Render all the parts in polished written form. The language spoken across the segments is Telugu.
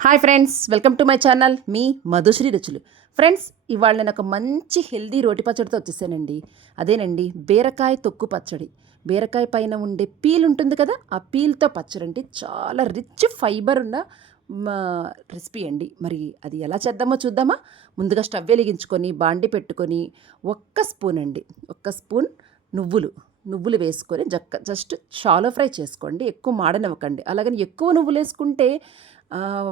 Hi friends, welcome to my channel మీ మధుశ్రీ రుచులు. ఫ్రెండ్స్, ఇవాళ నేను ఒక మంచి హెల్దీ రోటి పచ్చడితో వచ్చేసానండి. అదేనండి బీరకాయ తొక్కు పచ్చడి. బీరకాయ పైన ఉండే పీల్ ఉంటుంది కదా, ఆ పీల్తో పచ్చడి అంటే చాలా రిచ్ ఫైబర్ ఉన్న రెసిపీ అండి. మరి అది ఎలా చేద్దామో చూద్దామా? ముందుగా స్టవ్ వెలిగించుకొని బాండి పెట్టుకొని ఒక్క స్పూన్ నువ్వులు వేసుకొని జస్ట్ షాలో ఫ్రై చేసుకోండి. ఎక్కువ మాడనివ్వకండి. అలాగని ఎక్కువ నువ్వులు వేసుకుంటే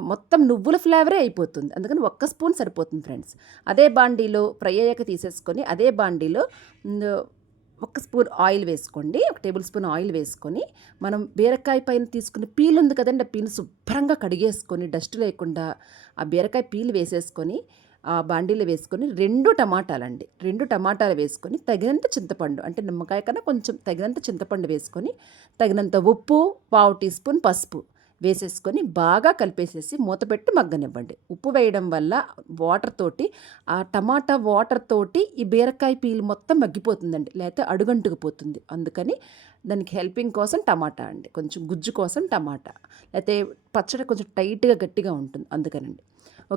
మొత్తం నువ్వుల ఫ్లేవరే అయిపోతుంది. అందుకని ఒక్క స్పూన్ సరిపోతుంది ఫ్రెండ్స్. అదే బాండీలో ఫ్రై అయ్యాక తీసేసుకొని అదే బాండీలో ఒక స్పూన్ ఆయిల్ వేసుకోండి. 1 టేబుల్ స్పూన్ ఆయిల్ వేసుకొని మనం బీరకాయ పైన తీసుకున్న పీల్ ఉంది కదండి, ఆ పీల్ శుభ్రంగా కడిగేసుకొని డస్ట్ లేకుండా ఆ బీరకాయ పీల్ వేసేసుకొని ఆ బాండీలో వేసుకొని 2 టమాటాలు వేసుకొని తగినంత చింతపండు, అంటే నిమ్మకాయ కన్నా కొంచెం తగినంత చింతపండు వేసుకొని తగినంత ఉప్పు, 1/2 టీ స్పూన్ పసుపు వేసేసుకొని బాగా కలిపేసేసి మూతపెట్టి మగ్గనివ్వండి. ఉప్పు వేయడం వల్ల ఆ టమాటా వాటర్ తోటి ఈ బీరకాయ పీల్ మొత్తం మగ్గిపోతుందండి, లేకపోతే అడుగంటుకుపోతుంది. అందుకని దానికి హెల్పింగ్ కోసం టమాటా అండి, కొంచెం గుజ్జు కోసం టమాటా, లేకపోతే పచ్చడి కొంచెం టైట్గా గట్టిగా ఉంటుంది అందుకనండి.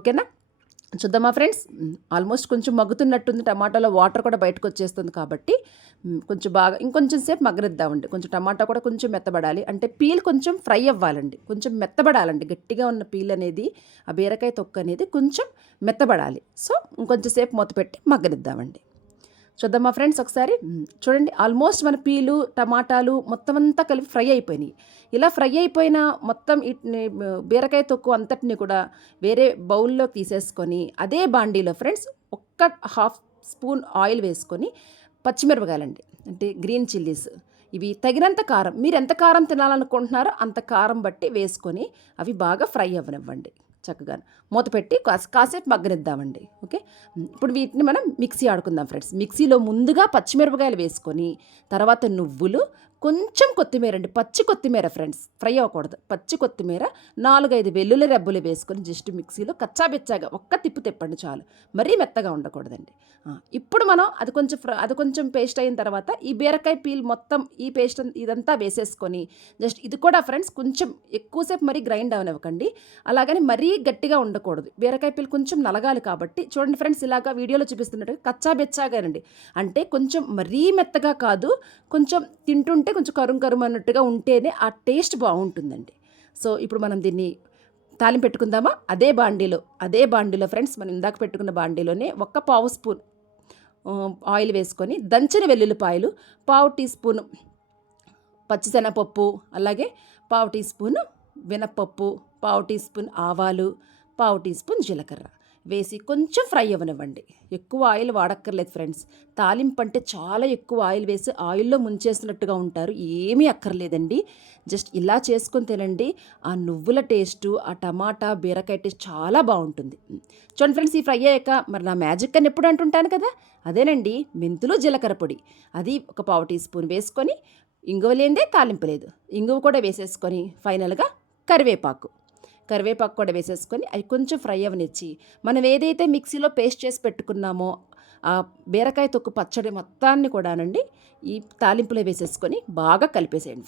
ఓకేనా? చూద్దామా ఫ్రెండ్స్? ఆల్మోస్ట్ కొంచెం మగ్గుతున్నట్టుంది. టమాటాలో వాటర్ కూడా బయటకు వచ్చేస్తుంది కాబట్టి కొంచెం బాగా ఇంకొంచెం సేపు మగ్గనిద్దామండి. కొంచెం టమాటా కూడా కొంచెం మెత్తబడాలి, అంటే పీల్ కొంచెం ఫ్రై అవ్వాలండి, కొంచెం మెత్తబడాలండి. గట్టిగా ఉన్న పీల్ అనేది, ఆ బీరకాయ తొక్క అనేది కొంచెం మెత్తబడాలి. సో ఇంకొంచెం సేపు మూత పెట్టి మగ్గనిద్దామండి. చూద్దామా ఫ్రెండ్స్ ఒకసారి? చూడండి, ఆల్మోస్ట్ మన పీలు టమాటాలు మొత్తం అంతా కలిపి ఫ్రై అయిపోయినాయి. ఇలా ఫ్రై అయిపోయిన మొత్తం బీరకాయ తొక్కు అంతటిని కూడా వేరే బౌల్లో తీసేసుకొని అదే బాండీలో ఫ్రెండ్స్ ఒక్క 1/2 స్పూన్ ఆయిల్ వేసుకొని పచ్చిమిరపకాయలండి, అంటే గ్రీన్ చిల్లీస్, ఇవి తగినంత కారం, మీరు ఎంత కారం తినాలనుకుంటున్నారో అంత కారం బట్టి వేసుకొని అవి బాగా ఫ్రై అవ్వనివ్వండి. చక్కగా మూత పెట్టి కాసేపు మగ్గనిద్దామండి. ఓకే, ఇప్పుడు వీటిని మనం మిక్సీ ఆడుకుందాం ఫ్రెండ్స్. మిక్సీలో ముందుగా పచ్చిమిరపకాయలు వేసుకొని తర్వాత నువ్వులు, కొంచెం కొత్తిమీర అండి, పచ్చి కొత్తిమీర ఫ్రెండ్స్, ఫ్రై అవ్వకూడదు, పచ్చి కొత్తిమీర, 4-5 వెల్లుల్లి రెబ్బలు వేసుకొని జస్ట్ మిక్సీలో కచ్చాబెచ్చాగా ఒక్క తిప్పు తిప్పండి చాలు, మరీ మెత్తగా ఉండకూడదండి. ఇప్పుడు మనం అది కొంచెం పేస్ట్ అయిన తర్వాత ఈ బీరకాయ పీల్ మొత్తం ఈ పేస్ట్ ఇదంతా వేసేసుకొని జస్ట్ ఇది కూడా ఫ్రెండ్స్ కొంచెం ఎక్కువసేపు మరీ గ్రైండ్ అవనివ్వకండి, అలాగని మరీ గట్టిగా ఉండకూడదు. బీరకాయ పీల్ కొంచెం నలగాలి కాబట్టి చూడండి ఫ్రెండ్స్, ఇలాగా వీడియోలో చూపిస్తున్నట్టుగా కచ్చాబెచ్చాగానండి, అంటే కొంచెం మరీ మెత్తగా కాదు, కొంచెం తింటుంటే కొంచెం కరుం అన్నట్టుగా ఉంటేనే ఆ టేస్ట్ బాగుంటుందండి. సో ఇప్పుడు మనం దీన్ని తాలింపు పెట్టుకుందామా? అదే బాండీలో ఫ్రెండ్స్, మనం ఇందాక పెట్టుకున్న బాండీలోనే 1/4 స్పూన్ ఆయిల్ వేసుకొని దంచిన వెల్లుల్లిపాయలు, 1/2 టీ స్పూన్ పచ్చిశనగపప్పు, అలాగే 1/2 టీ స్పూన్ మినప్పప్పు, 1/2 టీ స్పూన్ ఆవాలు, 1/2 టీ స్పూన్ జీలకర్ర వేసి కొంచెం ఫ్రై అవ్వనివ్వండి. ఎక్కువ ఆయిల్ వాడక్కర్లేదు ఫ్రెండ్స్. తాలింపు అంటే చాలా ఎక్కువ ఆయిల్ వేసి ఆయిల్లో ముంచేసినట్టుగా ఉంటారు, ఏమీ అక్కర్లేదండి. జస్ట్ ఇలా చేసుకొని తినండి. ఆ నువ్వుల టేస్టు, ఆ టమాటా బీరకాయ టేస్ట్ చాలా బాగుంటుంది. చూడండి ఫ్రెండ్స్, ఈ ఫ్రై అయ్యాక మరి నా మ్యాజిక్ అని ఎప్పుడు అంటుంటాను కదా, అదేనండి మెంతులు జీలకర్ర పొడి, అది ఒక 1/2 టీ స్పూన్ వేసుకొని, ఇంగువ లేనిదే తాలింపు లేదు, ఇంగువ కూడా వేసేసుకొని ఫైనల్గా కరివేపాకు కూడా వేసేసుకొని అవి కొంచెం ఫ్రై అవనిచ్చి మనం ఏదైతే మిక్సీలో పేస్ట్ చేసి పెట్టుకున్నామో ఆ బీరకాయ తొక్కు పచ్చడి మొత్తాన్ని కూడానండి ఈ తాలింపులో వేసేసుకొని బాగా కలిపేసేయండి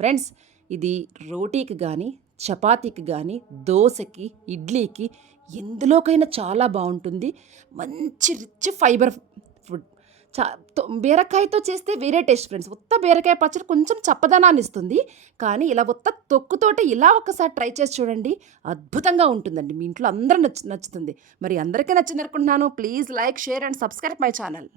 ఫ్రెండ్స్. ఇది రోటీకి కానీ, చపాతీకి కానీ, దోశకి, ఇడ్లీకి, ఎందులోకైనా చాలా బాగుంటుంది. మంచి రిచ్ ఫైబర్ ఫుడ్. బీరకాయతో చేస్తే వేరే టేస్ట్ ఫ్రెండ్స్. ఉత్త బీరకాయ పచ్చడి కొంచెం చప్పదనాన్ని ఇస్తుంది, కానీ ఇలా ఉత్త తొక్కుతోటి ఇలా ఒకసారి ట్రై చేసి చూడండి, అద్భుతంగా ఉంటుందండి. మీ ఇంట్లో అందరూ నచ్చుతుంది. మరి అందరికీ నచ్చింది అనుకుంటున్నాను. Please like, share and subscribe my channel.